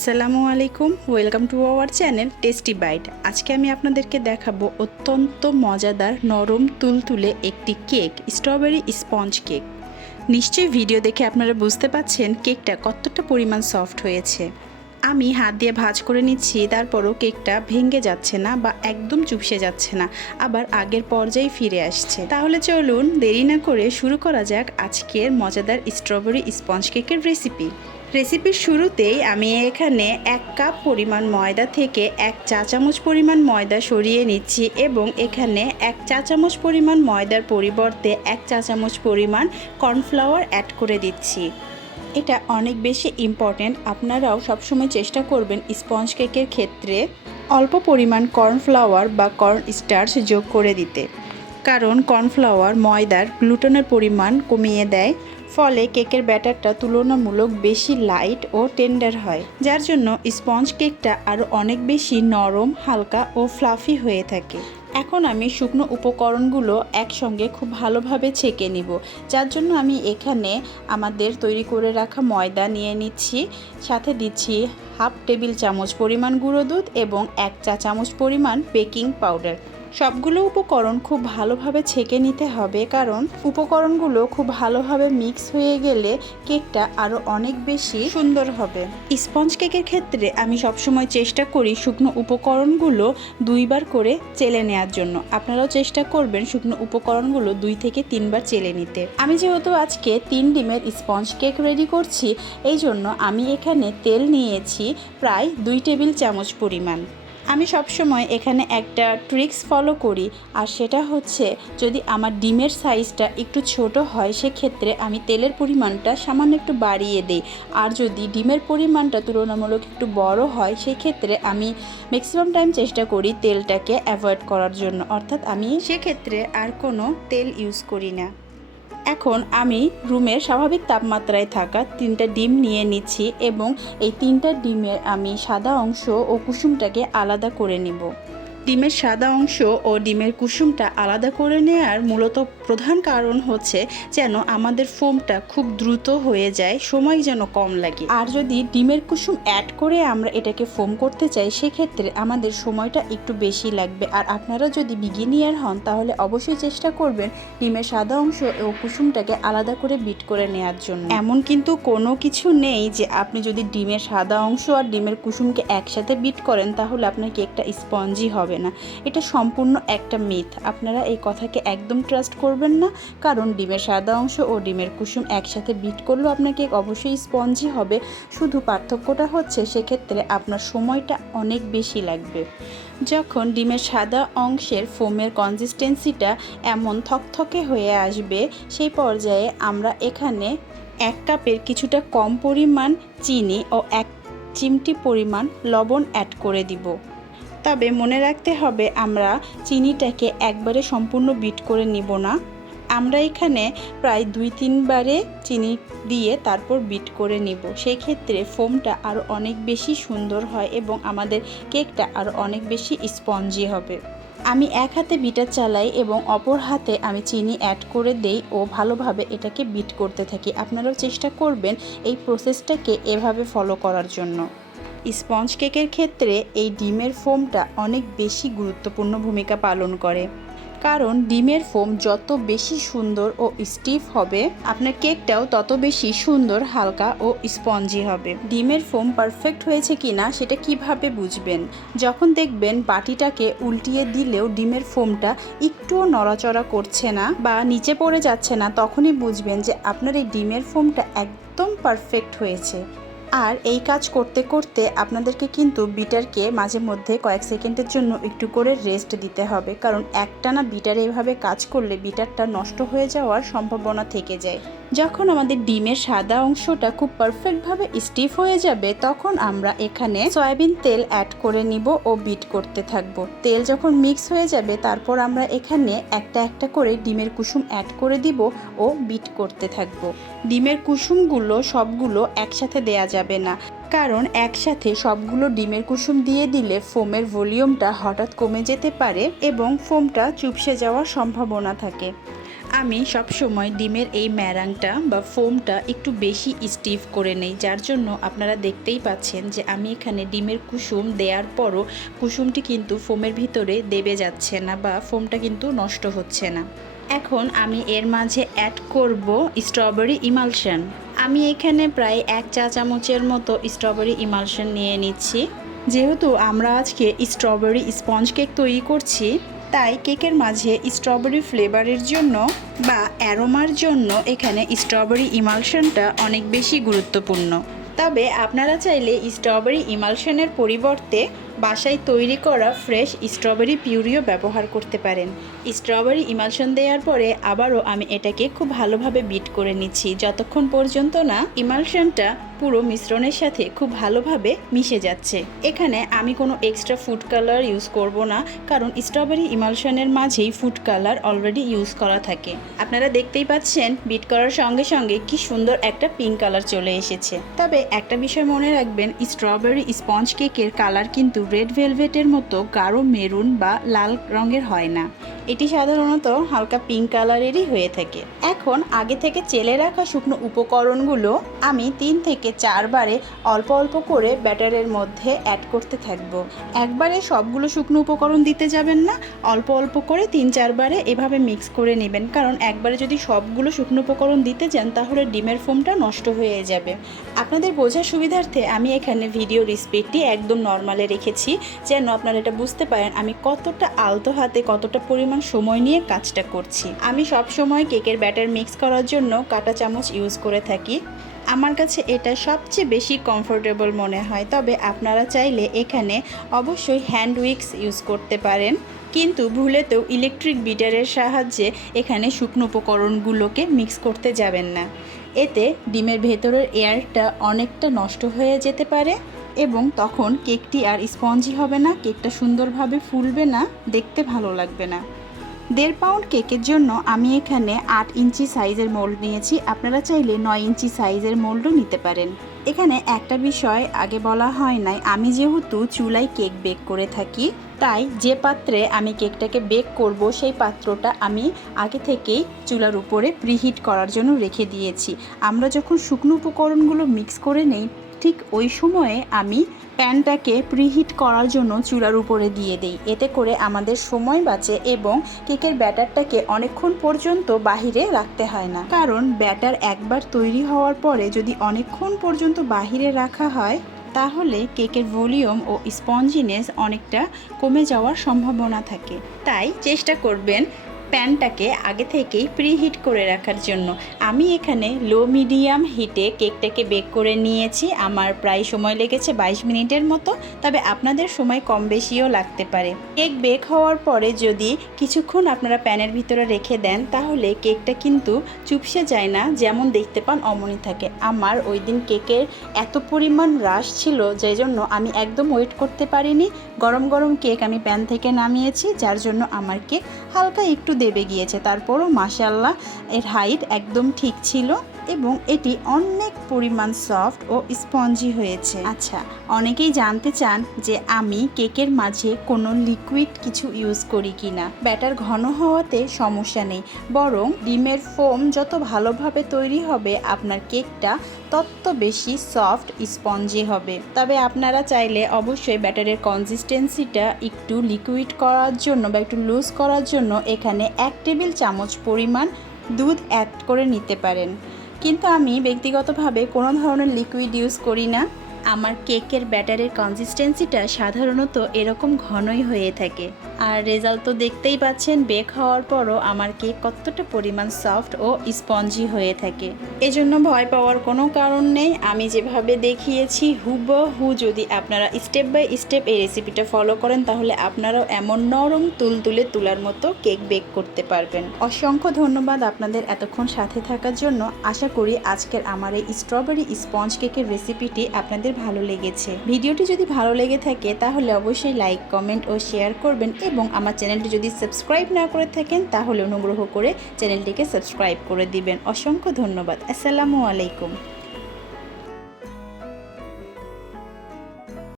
আসসালামু আলাইকুম, welcome to our channel tasty bite. আজকে আমি আপনাদেরকে দেখাবো অত্যন্ত মজাদার নরম তুলতুলে একটি কেক, স্ট্রবেরি স্পঞ্জ কেক। নিশ্চয়ই ভিডিও দেখে আপনারা বুঝতে পাচ্ছেন কেকটা কতটা পরিমাণ সফট হয়েছে। আমি হাত দিয়ে ভাঁজ করে নিচ্ছি, তারপরও কেকটা ভেঙে যাচ্ছে না বা একদম চুপসে যাচ্ছে না, আবার আগের পর্যায়ে ফিরে আসছে। তাহলে চলুন দেরি না করে শুরু করা যাক আজকের মজাদার স্ট্রবেরি স্পঞ্জ কেকের রেসিপির শুরুতেই আমি এখানে 1 কাপ পরিমাণ ময়দা থেকে 1 চা চামচ পরিমাণ ময়দা সরিয়ে নিচ্ছি এবং এখানে 1 চা চামচ পরিমাণ ময়দার পরিবর্তে 1 চা চামচ পরিমাণ কর্নফ্লাওয়ার অ্যাড করে দিচ্ছি। এটা অনেক বেশি ইম্পর্ট্যান্ট। আপনারাও সবসময় চেষ্টা করবেন স্পঞ্জ কেকের ক্ষেত্রে অল্প পরিমাণ কর্নফ্লাওয়ার বা কর্ন স্টার্চ যোগ করে দিতে, কারণ কর্নফ্লাওয়ার ময়দার গ্লুটেনের পরিমাণ কমিয়ে দেয়, ফলে কেকের ব্যাটারটা তুলনামূলক বেশি লাইট ও টেন্ডার হয়, যার জন্য স্পঞ্জ কেকটা আরও অনেক বেশি নরম, হালকা ও ফ্লাফি হয়ে থাকে। এখন আমি শুকনো উপকরণগুলো একসঙ্গে খুব ভালোভাবে ছেঁকে নিব, যার জন্য আমি এখানে আমাদের তৈরি করে রাখা ময়দা নিয়ে নিচ্ছি, সাথে দিচ্ছি হাফ টেবিল চামচ পরিমাণ গুঁড়ো দুধ এবং 1 চা চামচ পরিমাণ বেকিং পাউডার। সবগুলো উপকরণ খুব ভালোভাবে ছেঁকে নিতে হবে, কারণ উপকরণগুলো খুব ভালোভাবে মিক্স হয়ে গেলে কেকটা আরও অনেক বেশি সুন্দর হবে। স্পঞ্জ কেকের ক্ষেত্রে আমি সবসময় চেষ্টা করি শুকনো উপকরণগুলো 2 বার করে চেলে নেওয়ার জন্য। আপনারাও চেষ্টা করবেন শুকনো উপকরণগুলো 2 থেকে 3 বার চেলে নিতে। আমি যেহেতু আজকে 3 ডিমের স্পঞ্জ কেক রেডি করছি, এই জন্য আমি এখানে তেল নিয়েছি প্রায় 2 টেবিল চামচ পরিমাণ। আমি সবসময় এখানে একটা ট্রিক্স ফলো করি, আর সেটা হচ্ছে যদি আমার ডিমের সাইজটা একটু ছোট হয় সেক্ষেত্রে আমি তেলের পরিমাণটা সামান্য একটু বাড়িয়ে দিই, আর যদি ডিমের পরিমাণটা তুলনামূলক একটু বড় হয় সেক্ষেত্রে আমি ম্যাক্সিমাম টাইম চেষ্টা করি তেলটাকে অ্যাভয়েড করার জন্য, অর্থাৎ আমি সেক্ষেত্রে আর কোনো তেল ইউজ করি না। এখন আমি রুমের স্বাভাবিক তাপমাত্রায় থাকা 3টা ডিম নিয়ে নিচ্ছি এবং এই 3টা ডিমের আমি সাদা অংশ ও কুসুমটাকে আলাদা করে নেব। ডিমের সাদা অংশ ও ডিমের কুসুমটা আলাদা করে নেওয়ার মূলত প্রধান কারণ হচ্ছে যেন আমাদের ফোমটা খুব দ্রুত হয়ে যায়, সময় যেন কম লাগে। আর যদি ডিমের কুসুম অ্যাড করে আমরা এটাকে ফোম করতে চাই সেক্ষেত্রে আমাদের সময়টা একটু বেশি লাগবে। আর আপনারা যদি বিগিনিয়ার হন তাহলে অবশ্যই চেষ্টা করবেন ডিমের সাদা অংশ ও কুসুমটাকে আলাদা করে বিট করে নেওয়ার জন্য। এমন কিন্তু কোনো কিছু নেই যে আপনি যদি ডিমের সাদা অংশ আর ডিমের কুসুমকে একসাথে বিট করেন তাহলে আপনার কেকটা স্পঞ্জি হবে না। এটা সম্পূর্ণ একটা মিথ। আপনারা এই কথাকে একদম ট্রাস্ট করবেন না, কারণ ডিমের সাদা অংশ ও ডিমের কুসুম একসাথে বিট করলেও আপনার কেক অবশ্যই স্পঞ্জি হবে। শুধু পার্থক্যটা হচ্ছে সেক্ষেত্রে আপনার সময়টা অনেক বেশি লাগবে। যখন ডিমের সাদা অংশের ফোমের কনসিস্টেন্সিটা এমন থকথকে হয়ে আসবে সেই পর্যায়ে আমরা এখানে 1 কাপের কিছুটা কম পরিমাণ চিনি ও 1 চিমটি পরিমাণ লবণ অ্যাড করে দিব। তবে মনে রাখতে হবে আমরা চিনিটাকে একবারে সম্পূর্ণ বিট করে নিব না, আমরা এখানে প্রায় 2-3 বারে চিনি দিয়ে তারপর বিট করে নিব। সেই ক্ষেত্রে ফোমটা আরও অনেক বেশি সুন্দর হয় এবং আমাদের কেকটা আরও অনেক বেশি স্পঞ্জি হবে। আমি এক হাতে বিটার চালাই এবং অপর হাতে আমি চিনি অ্যাড করে দেই ও ভালোভাবে এটাকে বিট করতে থাকি। আপনারাও চেষ্টা করবেন এই প্রসেসটাকে এভাবে ফলো করার জন্য। স্পঞ্জ কেকের ক্ষেত্রে এই ডিমের ফোমটা অনেক বেশি গুরুত্বপূর্ণ ভূমিকা পালন করে, কারণ ডিমের ফোম যত বেশি সুন্দর ও স্টিফ হবে আপনার কেকটাও তত বেশি সুন্দর, হালকা ও স্পঞ্জি হবে। ডিমের ফোম পারফেক্ট হয়েছে কিনা সেটা কিভাবে বুঝবেন? যখন দেখবেন বাটিটাকে উল্টিয়ে দিলেও ডিমের ফোমটা একটুও নড়াচড়া করছে না বা নিচে পড়ে যাচ্ছে না, তখনই বুঝবেন যে আপনার এই ডিমের ফোমটা একদম পারফেক্ট হয়েছে। আর এই কাজ করতে করতে আপনাদেরকে কিন্তু বিটারকে মাঝে মধ্যে কয়েক সেকেন্ডের জন্য একটু করে রেস্ট দিতে হবে, কারণ একটানা বিটারে এভাবে কাজ করলে বিটারটা নষ্ট হয়ে যাওয়ার সম্ভাবনা থেকে যায়। যখন আমাদের ডিমের সাদা অংশটা খুব পারফেক্টভাবে স্টিফ হয়ে যাবে তখন আমরা এখানে সয়াবিন তেল অ্যাড করে নিব ও বিট করতে থাকব। তেল যখন মিক্স হয়ে যাবে তারপর আমরা এখানে একটা একটা করে ডিমের কুসুম অ্যাড করে দিব ও বিট করতে থাকব। ডিমের কুসুমগুলো সবগুলো একসাথে দেয়া যাবে না, কারণ একসাথে সবগুলো ডিমের কুসুম দিয়ে দিলে ফোমের ভলিউমটা হঠাৎ কমে যেতে পারে এবং ফোমটা চুপসে যাওয়ার সম্ভাবনা থাকে। আমি সবসময় ডিমের এই ম্যারাংটা বা ফোমটা একটু বেশি স্টিফ করে নেই, যার জন্য আপনারা দেখতেই পাচ্ছেন যে আমি এখানে ডিমের কুসুম দেওয়ার পরও কুসুমটি কিন্তু ফোমের ভিতরে দেবে যাচ্ছে না বা ফোমটা কিন্তু নষ্ট হচ্ছে না। এখন আমি এর মাঝে অ্যাড করব স্ট্রবেরি ইমালশন। আমি এখানে প্রায় 1 চা চামচের মতো স্ট্রবেরি ইমালশন নিয়ে নিচ্ছি। যেহেতু আমরা আজকে স্ট্রবেরি স্পঞ্জ কেক তৈরি করছি, তাই কেকের মাঝে স্ট্রবেরি ফ্লেভারের জন্য বা অ্যারোমার জন্য এখানে স্ট্রবেরি ইমালশনটা অনেক বেশি গুরুত্বপূর্ণ। তবে আপনারা চাইলে স্ট্রবেরি ইমালশনের পরিবর্তে বাসায় তৈরি করা ফ্রেশ স্ট্রবেরি পিউরিও ব্যবহার করতে পারেন। স্ট্রবেরি ইমালশন দেওয়ার পরে আবারও আমি এটাকে খুব ভালোভাবে বিট করে নিচ্ছি, যতক্ষণ পর্যন্ত না ইমালশনটা পুরো মিশ্রণের সাথে খুব ভালোভাবে মিশে যাচ্ছে। এখানে আমি কোনো এক্সট্রা ফুড কালার ইউজ করব না, কারণ স্ট্রবেরি ইমালশনের মাঝেই ফুড কালার অলরেডি ইউজ করা থাকে। আপনারা দেখতেই পাচ্ছেন বিট করার সঙ্গে সঙ্গে কি সুন্দর একটা পিঙ্ক কালার চলে এসেছে। তবে একটা বিষয় মনে রাখবেন, স্ট্রবেরি স্পঞ্জ কেকের কালার কিন্তু রেড ভেলভেটের মতো গাঢ় মেরুন বা লাল রঙের হয় না, এটি সাধারণত হালকা পিঙ্ক কালারেরই হয়ে থাকে। এখন আগে থেকে চেলে রাখা শুকনো উপকরণগুলো আমি 3 থেকে 4 বারে অল্প অল্প করে ব্যাটারের মধ্যে অ্যাড করতে থাকবো। একবারে সবগুলো শুকনো উপকরণ দিতে যাবেন না, অল্প অল্প করে 3-4 বারে এভাবে মিক্স করে নেবেন, কারণ একবারে যদি সবগুলো শুকনো উপকরণ দিতে যান তাহলে ডিমের ফোমটা নষ্ট হয়ে যাবে। আপনাদের বোঝার সুবিধার্থে আমি এখানে ভিডিওর স্পিডটি একদম নর্মালে রেখেছি, যেন আপনারা এটা বুঝতে পারেন আমি কতটা আলতো হাতে কতটা পরিমাণ সময় নিয়ে কাজটা করছি। আমি সব সময় কেকের ব্যাটার মিক্স করার জন্য কাঁটা চামচ ইউজ করে থাকি, আমার কাছে এটা সবচেয়ে বেশি কমফোর্টেবল মনে হয়। তবে আপনারা চাইলে এখানে অবশ্যই হ্যান্ড উইক্স ইউজ করতে পারেন, কিন্তু ভুলেতেও ইলেকট্রিক বিটারের সাহায্যে এখানে শুকনো উপকরণগুলোকে মিক্স করতে যাবেন না, এতে ডিমের ভেতরের এয়ারটা অনেকটা নষ্ট হয়ে যেতে পারে এবং তখন কেকটি আর স্পঞ্জি হবে না, কেকটা সুন্দরভাবে ফুলবে না, দেখতে ভালো লাগবে না। 1.5 পাউন্ড কেকের জন্য আমি এখানে 8 ইঞ্চি সাইজের মোল্ড নিয়েছি, আপনারা চাইলে 9 ইঞ্চি সাইজের মোল্ডও নিতে পারেন। এখানে একটা বিষয় আগে বলা হয় নাই, আমি যেহেতু চুলায় কেক বেক করে থাকি, তাই যে পাত্রে আমি কেকটাকে বেক করব সেই পাত্রটা আমি আগে থেকেই চুলার উপরে প্রিহিট করার জন্য রেখে দিয়েছি। আমরা যখন শুকনো উপকরণগুলো মিক্স করে নেই, ঠিক ওই সময়ে আমি প্যানটাকে প্রিহিট করার জন্য চুলার উপরে দিয়ে দেই, এতে করে আমাদের সময় বাঁচে এবং কেকের ব্যাটারটাকে অনেকক্ষণ পর্যন্ত বাহিরে রাখতে হয় না। কারণ ব্যাটার একবার তৈরি হওয়ার পরে যদি অনেকক্ষণ পর্যন্ত বাহিরে রাখা হয় তাহলে কেকের ভলিউম ও স্পঞ্জিনেস অনেকটা কমে যাওয়ার সম্ভাবনা থাকে। তাই চেষ্টা করবেন প্যানটাকে আগে থেকেই প্রিহিট করে রাখার জন্য। আমি এখানে লো মিডিয়াম হিটে কেকটাকে বেক করে নিয়েছি, আমার প্রায় সময় লেগেছে 22 মিনিটের মতো, তবে আপনাদের সময় কম বেশিও লাগতে পারে। কেক বেক হওয়ার পরে যদি কিছুক্ষণ আপনারা প্যানের ভিতরে রেখে দেন তাহলে কেকটা কিন্তু চুপসে যায় না, যেমন দেখতে পান অমনই থাকে। আমার ওই দিন কেকের এত পরিমাণ রাশ ছিল যে জন্য আমি একদম ওয়েট করতে পারিনি, গরম গরম কেক আমি প্যান থেকে নামিয়েছি, যার জন্য আমার কেক হালকা একটু দেবে গিয়েছে, তারপরও মাশাআল্লাহ এর হাইট একদম ঠিক ছিল এবং এটি অনেক পরিমাণ সফট ও স্পঞ্জি হয়েছে। আচ্ছা, অনেকেই জানতে চান যে আমি কেকের মাঝে কোনো লিকুইড কিছু ইউজ করি কিনা। ব্যাটার ঘন হওয়াতে সমস্যা নেই, বরং ডিমের ফোম যত ভালোভাবে তৈরি হবে আপনার কেকটা তত বেশি সফট স্পঞ্জি হবে। তবে আপনারা চাইলে অবশ্যই ব্যাটারের কনসিস্টেন্সিটা একটু লিকুইড করার জন্য বা একটু লুজ করার জন্য এখানে 1 টেবিল চামচ পরিমাণ দুধ অ্যাড করে নিতে পারেন, কিন্তু আমি ব্যক্তিগতভাবে কোনো ধরনের লিকুইড ইউজ করি না। আমার কেকের ব্যাটারের কনসিস্টেন্সিটা সাধারণত এরকম ঘনই হয়ে থাকে, আর রেজাল্ট তো দেখতেই পাচ্ছেন বেক হওয়ার পরও আমার কেক কতটা পরিমাণ সফট ও স্পঞ্জি হয়ে থাকে। এজন্য ভয় পাওয়ার কোনো কারণ নেই, আমি যেভাবে দেখিয়েছি হুবহু যদি আপনারা স্টেপ বাই স্টেপ এই রেসিপিটা ফলো করেন তাহলে আপনারাও এমন নরম তুলতুলে তুলার মতো কেক বেক করতে পারবেন। অসংখ্য ধন্যবাদ আপনাদের এতক্ষণ সাথে থাকার জন্য। আশা করি আজকের আমার এই স্ট্রবেরি স্পঞ্জ কেকের রেসিপিটি আপনাদের ভালো লেগেছে। ভিডিওটি যদি ভালো লেগে থাকে তাহলে অবশ্যই লাইক, কমেন্ট ও শেয়ার করবেন এবং আমার চ্যানেলটি যদি সাবস্ক্রাইব না করে থাকেন তাহলে অনুগ্রহ করে চ্যানেলটিকে সাবস্ক্রাইব করে দিবেন। অসংখ্য ধন্যবাদ। আসসালামু আলাইকুম।